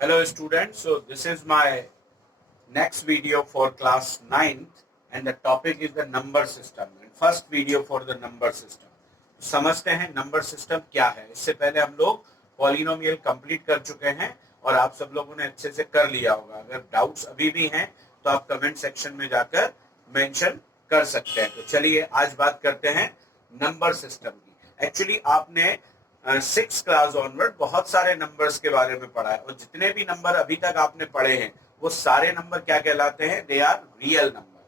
Hello students, so this is my next video for class 9th and the topic is the number system and first video for the number system. समझते हैं number system क्या है। इससे पहले हम लोग polynomial complete कर चुके हैं और आप सब लोगों ने अच्छे से कर लिया होगा। अगर डाउट्स अभी भी हैं तो आप कमेंट सेक्शन में जाकर मेंशन कर सकते हैं। तो चलिए आज बात करते हैं नंबर सिस्टम की। एक्चुअली आपने 6 क्लास ऑनवर्ड बहुत सारे नंबर्स के बारे में पढ़ा है और जितने भी नंबर अभी तक आपने पढ़े हैं वो सारे नंबर क्या कहलाते हैं? They are real number.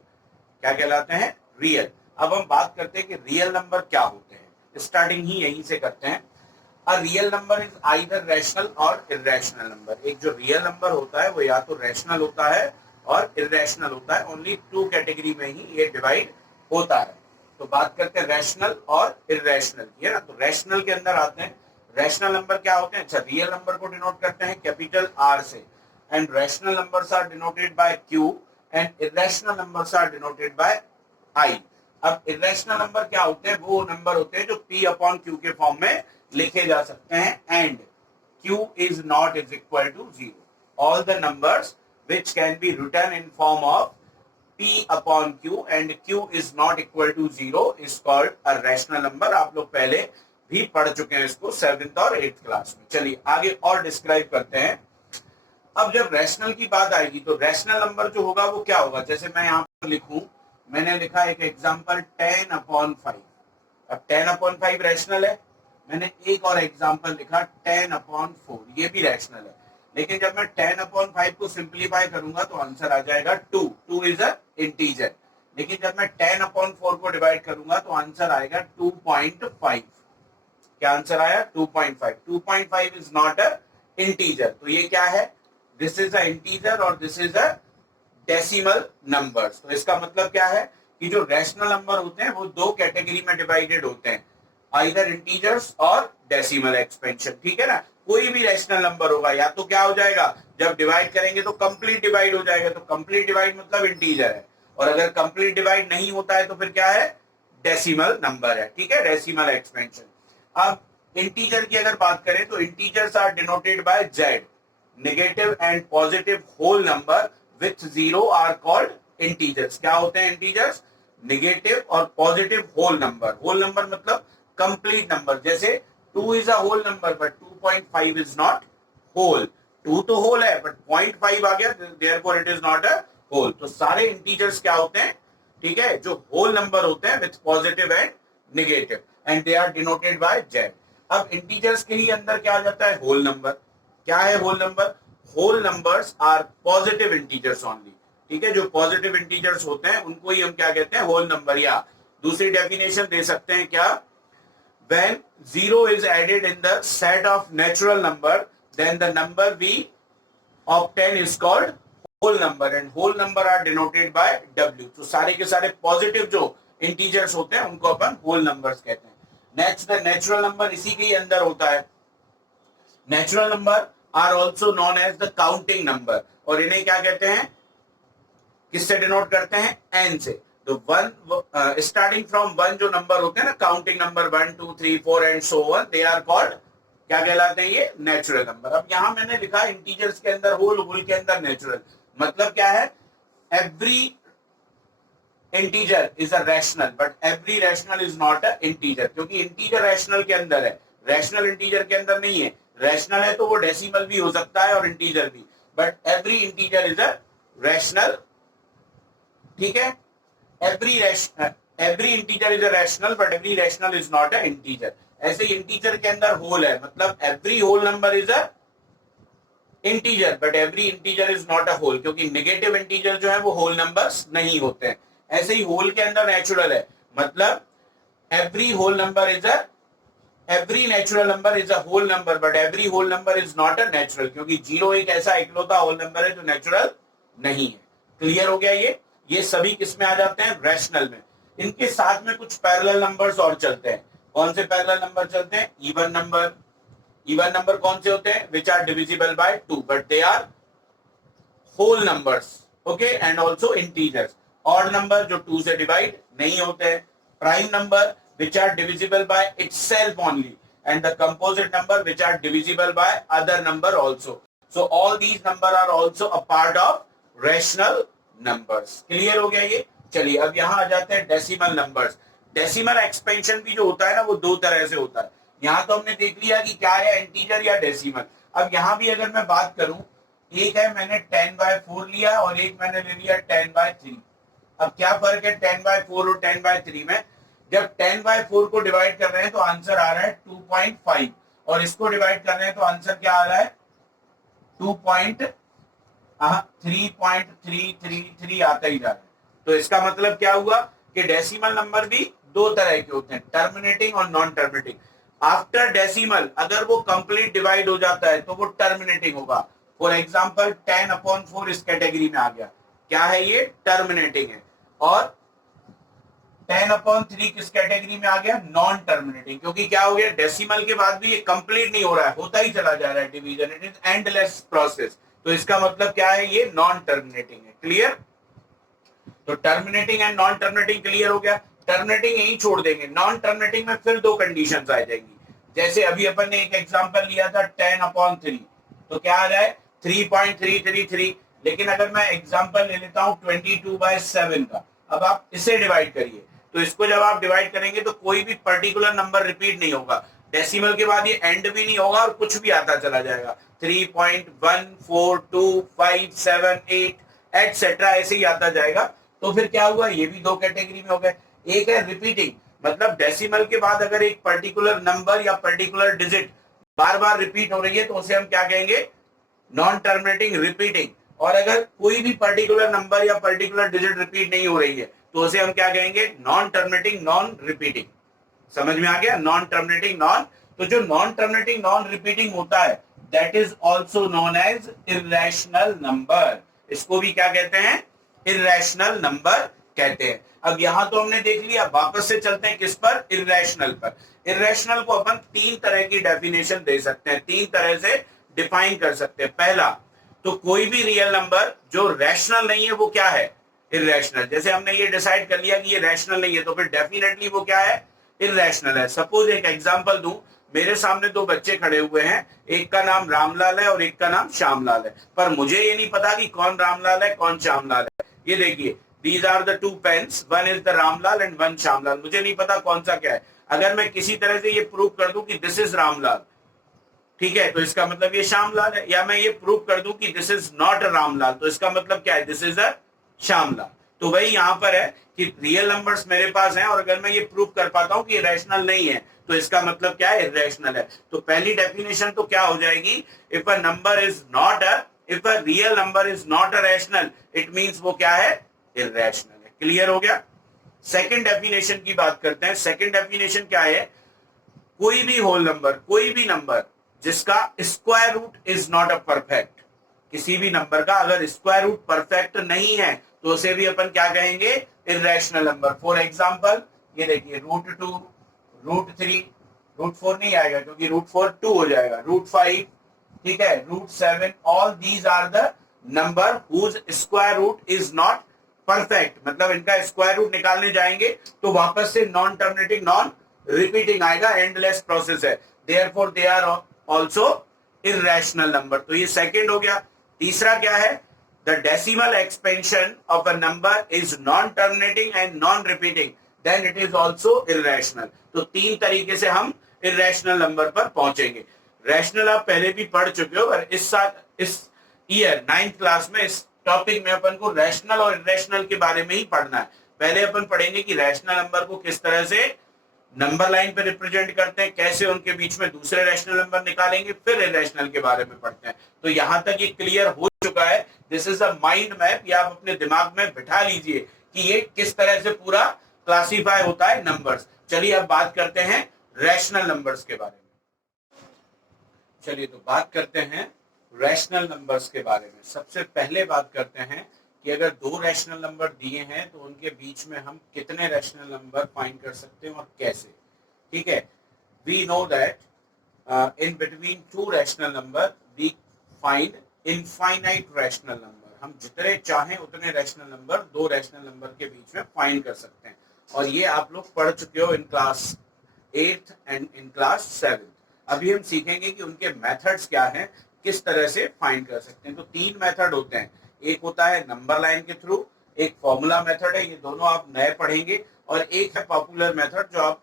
क्या कहलाते हैं? रियल। अब हम बात करते हैं कि रियल नंबर क्या होते हैं। स्टार्टिंग ही यहीं से करते हैं। A real number is either rational और इर्रेशनल नंबर। एक जो रियल नंबर होता है वो या तो रैशनल होता है और इर्रेशनल होता है। ओनली 2 कैटेगरी में ही ये डिवाइड होता है। तो बात करते हैं रैशनल और इर्रेशनल की, है ना। तो रैशनल के अंदर आते हैं। रैशनल नंबर क्या होते हैं? अच्छा, रियल नंबर को डिनोट करते हैं कैपिटल आर से and rational numbers are denoted by Q and irrational numbers are denoted by I. अब इर्रेशनल नंबर क्या होते हैं? वो नंबर होते हैं जो p अपॉन क्यू के फॉर्म में लिखे जा सकते हैं and q is not is equal to 0। All the numbers which can be written in form of p upon q and q is not equal to 0 is called a rational number। आप लोग पहले भी पढ़ चुके हैं इसको 7th और 8th class में। चलिए आगे और डिस्क्राइब करते हैं। अब जब रैशनल की बात आएगी तो रैशनल नंबर जो होगा वो क्या होगा? जैसे मैं यहाँ पर लिखूं, मैंने लिखा एक एग्जाम्पल 10 अपॉन 5। अब 10 अपॉन 5 रैशनल है। मैंने एक और एग्जाम्पल लिखा 10 अपॉन 4, ये भी रैशनल है। लेकिन जब मैं 10 अपॉन 5 को सिंप्लीफाई करूंगा तो आंसर आ जाएगा 2। 2 इज अ इंटीजर। लेकिन जब मैं 10 अपॉन 4 को डिवाइड करूंगा तो आंसर आएगा 2.5। क्या आंसर आया? 2.5। 2.5 इज नॉट अ इंटीजर। तो ये क्या है? दिस इज अ इंटीजर और this is a decimal numbers. तो इसका मतलब क्या है कि जो रैशनल नंबर होते हैं वो 2 कैटेगरी में डिवाइडेड होते हैं, आइदर इंटीजर्स और डेसिमल एक्सपेंशन। ठीक है ना। कोई भी रैशनल नंबर होगा या तो क्या हो जाएगा, जब डिवाइड करेंगे तो कंप्लीट डिवाइड हो जाएगा। तो कंप्लीट डिवाइड मतलब इंटीजर है, और अगर कंप्लीट डिवाइड नहीं होता है तो फिर क्या है? डेसिमल नंबर है। ठीक है, डेसिमल एक्सपेंशन। अब इंटीजर की अगर बात करें तो integers are denoted by Z. Negative and positive whole number with 0 are called integers. क्या होते हैं इंटीजर्स? नेगेटिव और positive whole number. Whole number मतलब कंप्लीट नंबर। जैसे 2 is a whole number but 2.5 is not whole। 2 तो whole है but 0.5 आ गया, therefore it is not a whole। तो सारे इंटीजर्स क्या होते हैं? ठीक है, जो होल नंबर होते हैं with positive and negative and they are denoted by Z. अब इंटीजर्स के ही अंदर क्या आ जाता है? Whole number. क्या है whole number? Whole numbers are positive integers only. ठीक है, जो पॉजिटिव इंटीजर्स होते हैं उनको ही हम क्या कहते हैं? Whole number. या दूसरी डेफिनेशन दे सकते हैं क्या? When 0 is added in the set of natural number, then the number we obtain is called whole number and whole number are denoted by W। तो सारे के सारे पॉजिटिव जो इंटीजर्स होते हैं उनको अपन होल नंबर्स कहते हैं। नेक्स्ट द नेचुरल नंबर इसी के ही अंदर होता है। Natural number are also known as the counting number, और इन्हें क्या कहते हैं? किससे डिनोट करते हैं? एन से। तो 1 स्टार्टिंग फ्रॉम 1 जो नंबर होते हैं ना, counting number 1 2 3 4 and so on, they are called क्या कहलाते हैं? ये नेचुरल नंबर। अब यहां मैंने लिखा इंटीजर्स के अंदर होल, होल के अंदर नेचुरल। मतलब क्या है? Every integer is a rational but every rational is not a integer, क्योंकि इंटीजर रैशनल के अंदर है, रैशनल इंटीजर के अंदर नहीं है। रैशनल है तो वो डेसिमल भी हो सकता है और इंटीजर भी, but every integer is a rational. ठीक है, every integer is a rational but every rational is not a integer। ऐसे इंटीजर के अंदर होल है, मतलब every whole number is a integer but every integer is not a whole, क्योंकि negative integer जो है वो होल नंबर्स नहीं होते हैं। ऐसे ही होल के अंदर नेचुरल है, मतलब every whole number is a every natural number is a whole number but every whole number is not a natural, क्योंकि 0 एक ऐसा इकलौता होल नंबर है जो नेचुरल नहीं है। क्लियर हो गया? ये सभी किस में आ जाते हैं? रैशनल में। इनके साथ में कुछ पैरेलल नंबर्स और चलते हैं। कौन से पैरेलल नंबर चलते हैं? Even number. इवन नंबर कौन से होते हैं? Which are divisible by 2 but they are whole numbers. Okay, and also integers. Odd number जो 2 से डिवाइड नहीं होते हैं। Prime number which are divisible by itself only, and the composite number which are divisible by other number also. So all these number are also a part of rational numbers. Clear हो गया ये? चलिए अब यहाँ आ जाते हैं decimal numbers. Decimal expansion भी जो होता है ना वो दो तरह से होता है. यहाँ तो हमने देख लिया कि क्या है, इंटीजर या डेसिमल. अब यहाँ भी अगर मैं बात करूं, एक है मैंने 10/4 लिया और एक मैंने ले लिया 10/3. अब क्या फर्क है 10/4 और 10/3 में? जब 10/4 को डिवाइड कर रहे हैं तो आंसर आ रहा है 2.5 और इसको डिवाइड कर रहे हैं तो आंसर क्या आ रहा है 3.3333 आता ही जा रहा है. तो इसका मतलब क्या हुआ कि डेसिमल नंबर भी दो तरह के होते हैं, टर्मिनेटिंग और नॉन टर्मिनेटिंग. आफ्टर डेसिमल अगर वो कंप्लीट डिवाइड हो जाता है तो वो टर्मिनेटिंग होगा. फॉर एग्जांपल 10/4 इस कैटेगरी में आ गया, क्या है ये? टर्मिनेटिंग है. और 10/3 किस कैटेगरी में आ गया? Non terminating. क्योंकि क्या हो गया, डेसिमल के बाद भी ये कंप्लीट नहीं हो रहा है, होता ही चला जा रहा है division. It is endless process. तो इसका मतलब क्या है, ये नॉन टर्मिनेटिंग है. क्लियर? तो terminating and non terminating clear हो गया. टर्मिनेटिंग यही छोड़ देंगे. नॉन टर्मिनेटिंग में फिर दो कंडीशंस आ जाएंगी. जैसे अभी अपन ने एक एग्जांपल लिया था 10/3, तो क्या आ रहा है 3.333. लेकिन अगर मैं एग्जांपल ले लेता हूं 22/7 का, अब आप इसे डिवाइड करिए. तो इसको जब आप डिवाइड करेंगे तो कोई भी पर्टिकुलर नंबर रिपीट नहीं होगा. डेसिमल के बाद ये एंड भी नहीं होगा और कुछ भी आता चला जाएगा. 3.14257 एटसेट्रा ऐसे ही आता जाएगा. तो फिर क्या हुआ, ये भी दो कैटेगरी में हो गए. एक है रिपीटिंग, मतलब डेसिमल के बाद अगर एक पर्टिकुलर नंबर या पर्टिकुलर डिजिट बार बार रिपीट हो रही है तो उसे हम क्या कहेंगे? Non terminating repeating. और अगर कोई भी पर्टिकुलर नंबर या पर्टिकुलर डिजिट रिपीट नहीं हो रही है तो उसे हम क्या कहेंगे? Non terminating non repeating. समझ में आ गया? Non terminating non. तो जो नॉन टर्मिनेटिंग नॉन रिपीटिंग होता है that is also known as irrational number. इसको भी क्या कहते हैं? इर्रेशनल नंबर कहते हैं. अब यहां तो हमने देख लिया, वापस से चलते हैं किस पर? इर्रेशनल पर. इर्रेशनल को अपन तीन तरह की डेफिनेशन दे सकते हैं, तीन तरह से डिफाइन कर सकते हैं. पहला, तो कोई भी रियल नंबर जो रैशनल नहीं है वो क्या है? इर्रेशनल. जैसे हमने ये डिसाइड कर लिया कि ये रैशनल नहीं है तो फिर डेफिनेटली वो क्या है? इर्रेशनल है. सपोज एक एग्जांपल दूं, मेरे सामने दो बच्चे खड़े हुए हैं, एक का नाम रामलाल है और एक का नाम श्यामलाल है, पर मुझे ये नहीं पता कि कौन रामलाल है कौन श्यामलाल है. ये देखिए, these are the two pens, one is the Ramlal and one Shyamlal. मुझे नहीं पता कौन सा क्या है. अगर मैं किसी तरह से ये प्रूव कर दूं कि दिस इज रामलाल, ठीक है, तो इसका मतलब ये श्यामलाल है. या मैं ये प्रूव कर दूं कि दिस इज नॉट रामलाल, तो इसका मतलब क्या है? This is a Shyamlal. तो वही यहां पर है कि रियल नंबर्स मेरे पास हैं और अगर मैं ये प्रूव कर पाता हूं कि रैशनल नहीं है तो इसका मतलब क्या है? इर्रेशनल है. तो पहली डेफिनेशन तो क्या हो जाएगी? If a number is not a if a real number is not a rational, it means वो क्या है? इर्रेशनल है. क्लियर हो गया? सेकंड डेफिनेशन की बात करते हैं. सेकंड डेफिनेशन क्या है? कोई भी होल नंबर, कोई भी नंबर जिसका square root is not a perfect, किसी भी नंबर का अगर स्क्वायर रूट परफेक्ट नहीं है तो उसे भी अपन क्या कहेंगे? Irrational number. फॉर एग्जांपल ये देखिए, √2, √3, √4 नहीं आएगा क्योंकि √4 2 हो जाएगा, √5, ठीक है, √7, all these are the number whose square root is not perfect. मतलब इनका स्क्वायर रूट निकालने जाएंगे तो वापस से नॉन टर्मिनेटिंग नॉन रिपीटिंग आएगा. एंडलेस प्रोसेस है. Therefore they are also irrational number. तो ये सेकंड हो गया. तीसरा क्या है? The decimal expansion of a number is non terminating and non repeating, then it is also irrational. तो तीन तरीके से हम इर्रेशनल नंबर पर पहुंचेंगे. रैशनल आप पहले भी पढ़ चुके हो, पर इस साल इस ईयर 9th क्लास में इस टॉपिक में अपन को रैशनल और इर्रेशनल के बारे में ही पढ़ना है. पहले अपन पढ़ेंगे कि रैशनल नंबर को किस तरह से नंबर लाइन पे रिप्रेजेंट करते हैं, कैसे उनके बीच में दूसरे रैशनल नंबर निकालेंगे, फिर इर्रेशनल के बारे में पढ़ते हैं. तो यहां तक ये क्लियर हो चुका है. This is a mind map. ये आप अपने दिमाग में बिठा लीजिए कि ये किस तरह से पूरा क्लासीफाई होता है नंबर्स. चलिए अब बात करते हैं रैशनल नंबर्स के बारे में. चलिए तो बात करते हैं रैशनल नंबर्स के बारे में. सबसे पहले बात करते हैं कि अगर दो रैशनल नंबर दिए हैं तो उनके बीच में हम कितने रैशनल नंबर फाइंड कर सकते हैं और कैसे. ठीक है, we know that in between two rational number we find infinite rational number. हम जितने चाहें उतने रैशनल नंबर दो रैशनल नंबर के बीच में फाइंड कर सकते हैं. और ये आप लोग पढ़ चुके हो in class 8th and in class 7th. अभी हम सीखेंगे कि उनके मेथड्स क्या हैं, किस तरह से फाइंड कर सकते हैं। तो तीन मेथड होते हैं, एक होता है नंबर लाइन के थ्रू, एक फॉर्मूला मेथड है, ये दोनों आप नए पढ़ेंगे, और एक है पॉपुलर मेथड जो आप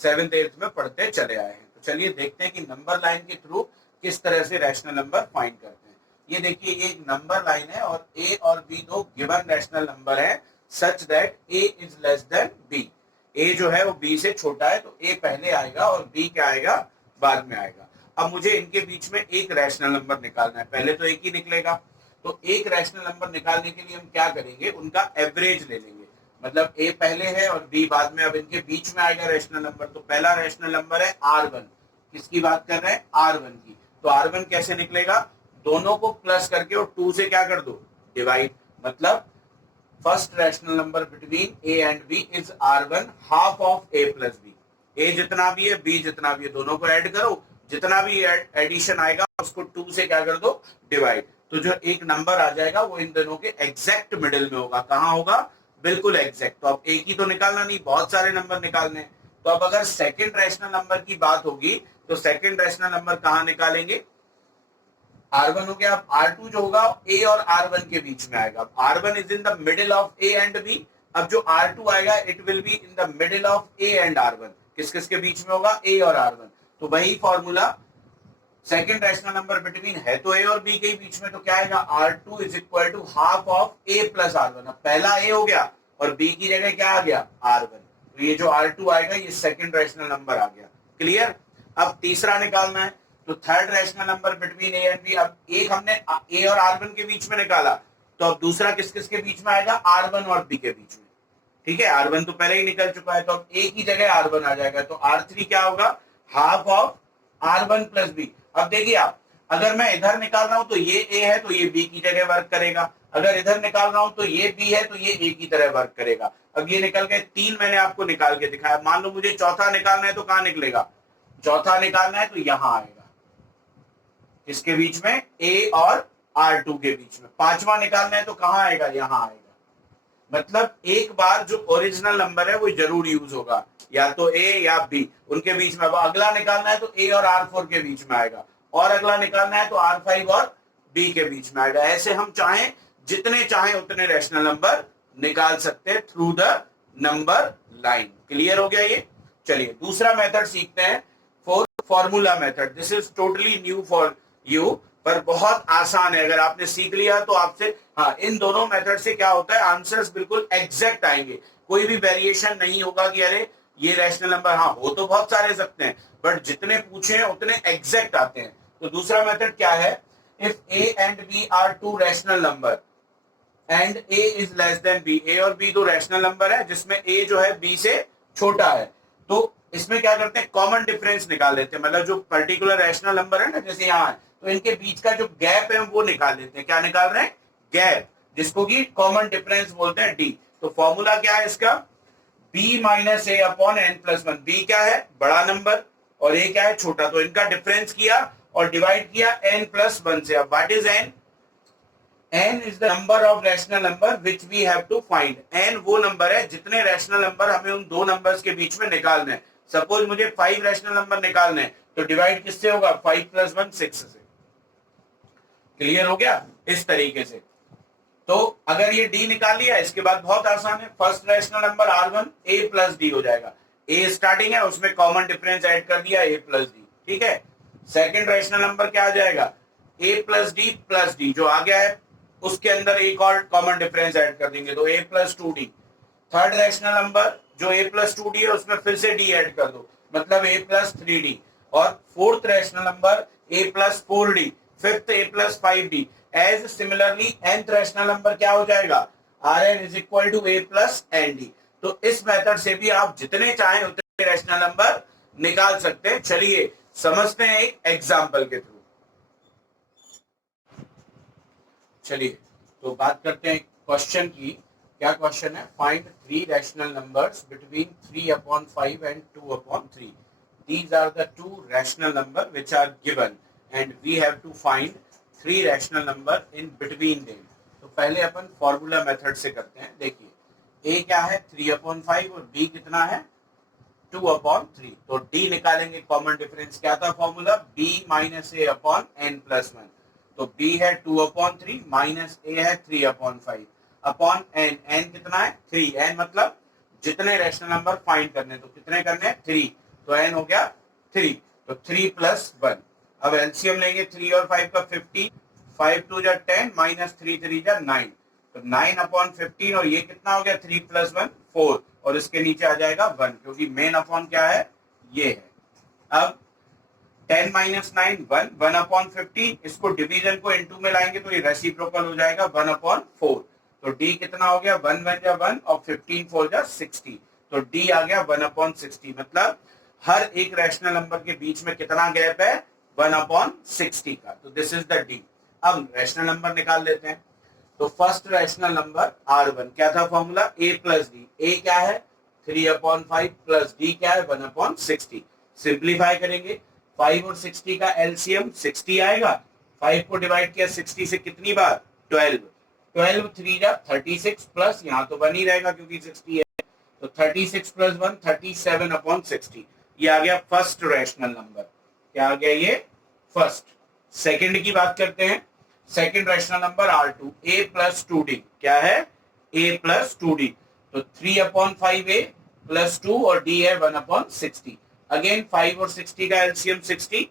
7th 8th में पढ़ते चले आए हैं। तो चलिए देखते हैं कि नंबर लाइन के थ्रू किस तरह से रैशनल नंबर फाइंड करते हैं। ये देखिए, ये एक नंबर लाइन है और ए और बी दो गिवन रैशनल नंबर है such that A is less than B. A जो है वो बी से छोटा है, तो ए पहले आएगा और बी क्या आएगा, बाद में आएगा। अब मुझे इनके बीच में एक रैशनल नंबर निकालना है, पहले तो एक ही निकलेगा। तो एक रैशनल नंबर निकालने के लिए हम क्या करेंगे, उनका एवरेज ले लेंगे। मतलब ए पहले है और बी बाद में, अब इनके बीच में आएगा रैशनल नंबर। तो पहला रैशनल नंबर है R1, किसकी बात कर रहे हैं, R1 की। तो R1 कैसे निकलेगा, दोनों को प्लस करके और 2 से क्या कर दो, डिवाइड। मतलब first rational number between A and B is R1 half of A plus B. A जितना भी है, बी जितना भी है, दोनों को ऐड करो, जितना भी एडिशन आएगा उसको 2 से क्या कर दो, डिवाइड। तो जो एक नंबर आ जाएगा वो इन दोनों के एग्जैक्ट मिडिल में होगा। कहां होगा, बिल्कुल एग्जैक्ट। तो अब एक ही तो निकालना नहीं, बहुत सारे नंबर निकालने हैं। तो अब अगर सेकंड रैशनल नंबर की बात होगी तो सेकंड रैशनल नंबर कहां निकालेंगे, R1 हो गया। अब R2 जो होगा A और R1 के बीच में आएगा। R1 is in the middle of A and B। अब जो R2 आएगा it will be in the middle of A and R1। किस किस के बीच में होगा, A और R1। तो वही formula, second rational number between है तो A और B के बीच में, तो क्या आएगा, R2 is equal to half of A plus R1। अब पहला A हो गया और B की जगह क्या आ गया, R1। तो ये जो R2 आएगा ये सेकंड रैशनल नंबर आ गया। क्लियर। अब तीसरा निकालना है, तो third rational number between A and B. अब एक हमने ए और R1 के बीच में निकाला, तो अब दूसरा किस किस के बीच में आएगा, R1 और B के बीच में। ठीक है, R1 तो पहले ही निकल चुका है, तो अब ए की जगह R1 आ जाएगा। तो R3 क्या होगा, half of R1 plus B. अब देखिए आप, अगर मैं इधर निकाल रहा हूं तो ये ए है तो ये बी की जगह वर्क करेगा, अगर इधर निकाल रहा हूं तो ये बी है तो ये ए की तरह वर्क करेगा। अब ये निकल गए, तीन मैंने आपको निकाल के दिखाया। मान लो मुझे चौथा निकालना है तो कहां निकलेगा, चौथा निकालना है तो यहां आएगा, इसके बीच में ए और R2 के बीच में। पांचवा निकालना है तो कहां आएगा, यहां आएगा। मतलब एक बार जो ओरिजिनल नंबर है वो जरूर यूज होगा, या तो ए या बी, उनके बीच में। अब अगला निकालना है तो ए और R4 के बीच में आएगा, और अगला निकालना है तो R5 और बी के बीच में आएगा। ऐसे हम चाहें जितने चाहें उतने रैशनल नंबर निकाल सकते हैं through the number line. Clear हो गया ये। चलिए दूसरा मेथड सीखते हैं, formula method. This is totally new for you, पर बहुत आसान है। अगर आपने सीख लिया तो आपसे, हाँ, इन दोनों मेथड से क्या होता है, आंसर्स बिल्कुल एग्जैक्ट आएंगे। कोई भी वेरिएशन नहीं होगा कि अरे ये रैशनल नंबर, हाँ हो तो बहुत सारे सकते हैं बट जितने पूछे हैं उतने एग्जैक्ट आते हैं। तो दूसरा मेथड क्या है, if A and B are two rational number and A is less than B. A और बी दो रैशनल नंबर है जिसमें ए जो है बी से छोटा है, तो इसमें क्या करते हैं, कॉमन डिफरेंस निकाल लेते हैं। मतलब जो पर्टिकुलर रैशनल नंबर है ना, जैसे यहाँ है, तो इनके बीच का जो गैप है वो निकाल लेते हैं। क्या निकाल रहे हैं, गैप, जिसको कि कॉमन डिफरेंस बोलते हैं, डी। तो फॉर्मूला क्या है इसका, b minus A upon N plus one. B क्या है, बड़ा नंबर, और ए क्या है, छोटा। तो इनका डिफरेंस किया और डिवाइड किया n प्लस वन से। अब what is n, n is the number of rational number which we have to find। n वो नंबर है जितने रैशनल नंबर हमें उन दो नंबर्स के बीच में निकालने हैं। सपोज मुझे 5 रैशनल नंबर निकालने हैं, तो डिवाइड किससे होगा, 5 प्लस 1 6 से। क्लियर हो गया, इस तरीके से। तो अगर ये d निकाल लिया, इसके बाद बहुत आसान है, first rational number R1 a plus D हो जाएगा। a स्टार्टिंग है, उसमें कॉमन डिफरेंस ऐड कर दिया, a प्लस डी। ठीक है, सेकंड रैशनल नंबर क्या आ जाएगा, a प्लस डी जो आ गया है, उसके अंदर एक और कॉमन डिफरेंस ऐड कर देंगे, तो a plus two D. Third rational number जो a प्लस टू डी है, उसमें फिर से d ऐड कर दो, मतलब a प्लस थ्री डी। और fourth rational number a plus four D, fifth a plus five D. As similarly nth rational number क्या हो जाएगा, Rn is equal to a plus N D. तो इस method से भी आप जितने चाहें उतने रैशनल नंबर निकाल सकते हैं। चलिए समझते हैं एक एग्जाम्पल के थ्रू। चलिए तो बात करते हैं क्वेश्चन की। क्या क्वेश्चन है, find 3 rational numbers between 3 upon 5 and 2 upon 3। These are the two rational number which are given and we have to find 3 rational number in between them। तो पहले अपन फॉर्मूला मेथड से करते हैं। देखिए a क्या है, 3 अपॉन 5, और b कितना है, 2 अपॉन 3। तो d निकालेंगे कॉमन डिफरेंस, क्या था formula, b minus A upon N plus 1। तो b है 2 अपॉन 3 माइनस a है 3 अपॉन 5 अपॉन n। n कितना है 3, n मतलब जितने रैशनल नंबर फाइंड करने, तो कितने करने 3, तो n हो गया 3, तो 3 प्लस 1। अब एलसीएम लेंगे 3 और 5 का 15, 5 2 जा 10 माइनस 3 3 जा 9, तो 9 अपॉन 15 और ये कितना हो गया 3 प्लस 1 4, और इसके नीचे आ जाएगा 1 क्योंकि मेन अपॉन क्या है ये है। अब 10 माइनस 9 1, 1 अपॉन 15, इसको डिवीजन को इनटू में लाएंगे तो ये रेसिप्रोकल हो जाएगा 1 अपॉन 4। तो d कितना हो गया 1 1 जा 1 और 15 4 जा 60, तो d आ गया 1 अपॉन 60। मतलब हर एक रैशनल नंबर के बीच में कितना गैप है 1 अपॉन 60 का, तो दिस इज द d। अब रैशनल नंबर निकाल लेते हैं। तो फर्स्ट रैशनल नंबर R1 क्या था formula, a plus D. a क्या है 3 अपॉन 5 प्लस d क्या है 1 अपॉन 60। सिंप्लीफाई करेंगे, 5 और 60 का एलसीएम 60 आएगा, 5 को डिवाइड किया 60 से कितनी बार 12, 12 3 जा 36 प्लस यहाँ तो 1 ही रहेगा क्योंकि 60 है, तो 36 प्लस 1 37 अपॉन 60। ये आ गया फर्स्ट रैशनल नंबर, क्या आ गया ये फर्स्ट। सेकंड की बात करते हैं, second rational number R2 a plus 2d, क्या है a प्लस 2d, तो 3 अपॉन 5a प्लस 2 और d है 1 अपॉन 60। अगेन 5 और 60 का एलसीएम 60,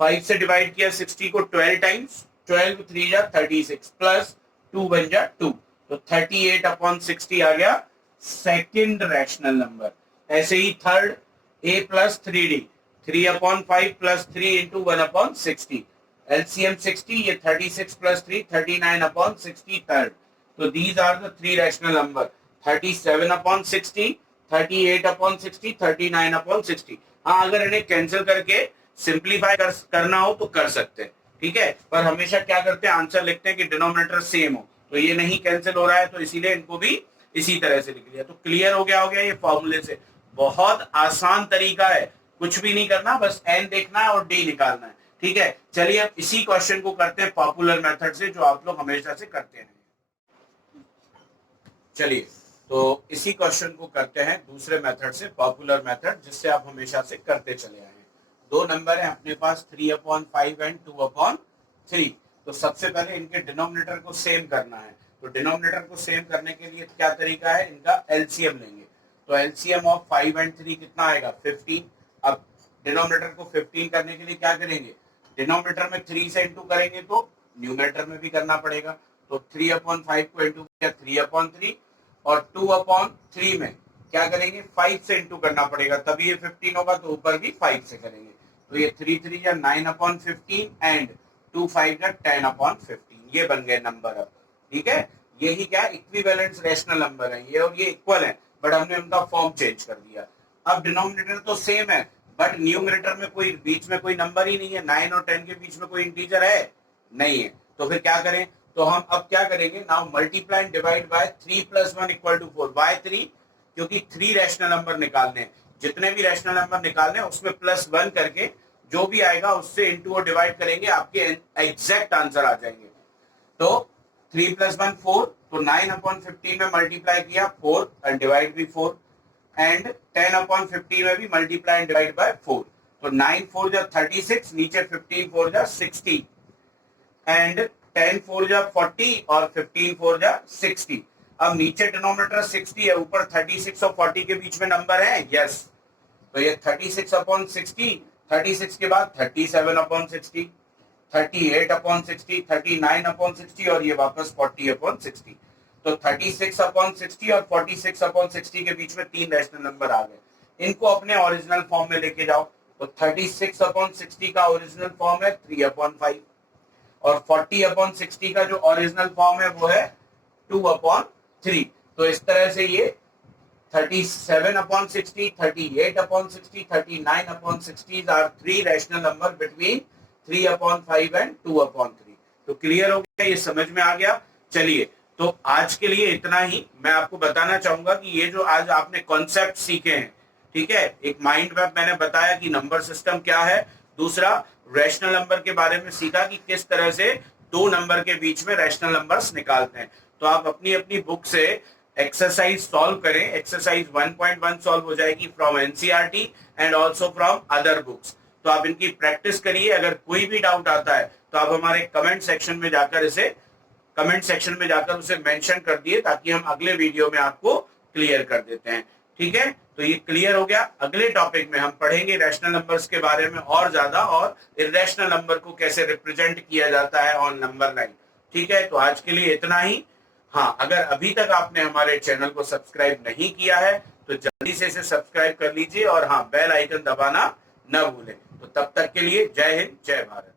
5 से डिवाइड किया 60 को 12 टाइम्स, 12 3 जा 36 प्लस 2 बन जा 2, तो 38 अपॉन 60 आ गया सेकंड रैशनल नंबर। ऐसे ही third a plus 3d, 3 upon 5 plus 3 into 1 upon 60, LCM 60, ये 36 प्लस 3 39 अपॉन 60 थर्ड। तो these are the three rational number, 37 upon 60, 38 upon 60, 39 upon 60। हाँ, अगर इन्हें कैंसिल करके सिंप्लीफाई करना हो तो कर सकते हैं, ठीक है, पर हमेशा क्या करते हैं आंसर लिखते हैं कि डिनोमिनेटर सेम हो, तो ये नहीं कैंसिल हो रहा है तो इसीलिए इनको भी इसी तरह से लिख लिया। तो क्लियर हो गया ये फॉर्मूले से। बहुत आसान तरीका है, कुछ भी नहीं करना, बस एन देखना है और डी निकालना है, ठीक है। चलिए अब इसी क्वेश्चन को करते हैं पॉपुलर मेथड से, जो आप लोग हमेशा से करते हैं। चलिए तो इसी क्वेश्चन को करते हैं दूसरे मेथड से, पॉपुलर मेथड, जिससे आप हमेशा से करते चले आए हैं। दो नंबर है अपने पास 3 अपॉन 5 एंड 2 अपॉन 3। तो सबसे पहले इनके डिनोमिनेटर को सेम करना है। तो डिनोमिनेटर को सेम करने के लिए क्या तरीका है, इनका एलसीएम लेंगे। तो एलसीएम ऑफ 5 एंड 3 कितना आएगा 15। अब डिनोमिनेटर को 15 करने के लिए क्या करेंगे, डिनोमिनेटर में 3 से इंटू करेंगे तो न्यूमरेटर में भी करना पड़ेगा। तो 3 अपॉन 5 को इंटू किया 3 अपॉन 3, और 2 अपॉन 3 में क्या करेंगे 5 से इंटू करना पड़ेगा, तभी ये 15 होगा, तो ऊपर भी 5 से करेंगे। तो ये 3 3 या 9 अपॉन 15 एंड 2 5 या 10 अपॉन 15, ये बन गए नंबर। अब ठीक है, यही क्या इक्विवेलेंट रैशनल नंबर है ये, और ये इक्वल है, बट हमने उनका फॉर्म चेंज कर दिया। अब डिनोमिनेटर तो सेम है, बट न्यूमरेटर में कोई बीच में कोई नंबर ही नहीं है, 9 और 10 के बीच में कोई इंटीजर है नहीं है, तो फिर क्या करें, तो हम अब क्या करेंगे, now multiply and divide by 3 plus 1 equal to 4 by 3, क्योंकि 3 रैशनल नंबर निकालने हैं, जितने भी रैशनल नंबर निकालने हैं उसमें प्लस 1 करके जो भी आएगा उससे इंटू और डिवाइड करेंगे, आपके एग्जैक्ट आंसर आ जाएंगे। तो 3 प्लस 1 4, तो 9 अपॉन 15 में मल्टीप्लाई किया 4 एंड डिवाइड भी 4, एंड 10 अपॉन 15 में भी मल्टीप्लाई एंड डिवाइड बाय 4। तो 9 4 जा 36, नीचे 15 4 जा 60, एंड 10 4 जा 40 और 15 4 जा 60। अब नीचे डिनोमिनेटर 60 है, ऊपर 36 और 40 के बीच में नंबर है, यस। तो ये 36 अपॉन 60, 36 के बाद 37 अपॉन 60, 38 अपॉन 60, 39 अपॉन 60 और ये वापस 40 अपॉन 60। तो 36 अपॉन 60 और 46 अपॉन 60 के बीच में 3 रैशनल नंबर आ गए। इनको अपने ओरिजिनल फॉर्म में लेके जाओ। तो 36 अपॉन 60 का ओरिजिनल फॉर्म है 3 अपॉन 5, और 40 अपॉन 60 का जो ओरिजिनल फॉर्म है वो है 2 अपॉन 3। तो इस तरह से ये 37 upon 60, 38 upon 60, 39 upon 60 are three rational number between 3 upon 5 and 2 upon 3। तो क्लियर हो गया, ये समझ में आ गया। चलिए तो आज के लिए इतना ही। मैं आपको बताना चाहूंगा कि ये जो आज आपने कॉन्सेप्ट सीखे हैं, ठीक है, एक माइंड मैप मैंने बताया कि नंबर सिस्टम क्या है, दूसरा रैशनल नंबर के बारे में सीखा कि किस तरह से दो नंबर के बीच में रैशनल नंबर्स निकालते हैं। तो आप अपनी अपनी बुक से एक्सरसाइज सॉल्व करें, एक्सरसाइज 1.1 सॉल्व हो जाएगी from NCERT and also from other books. तो आप इनकी प्रैक्टिस करिए। अगर कोई भी डाउट आता है तो आप हमारे कमेंट सेक्शन में जाकर उसे मेंशन कर दिए, ताकि हम अगले वीडियो में आपको क्लियर कर देते हैं। ठीक है, तो ये क्लियर हो गया। अगले टॉपिक में हम पढ़ेंगे रैशनल नंबर्स के बारे में और ज्यादा, और इरेशनल नंबर को कैसे रिप्रेजेंट किया जाता है ऑन नंबर लाइन। ठीक है, तो आज के लिए इतना ही। हाँ, अगर अभी तक आपने हमारे चैनल को सब्सक्राइब नहीं किया है तो जल्दी से इसे सब्सक्राइब कर लीजिए, और हाँ, बेल आइकन दबाना न भूलें। तो तब तक के लिए जय हिंद, जय भारत।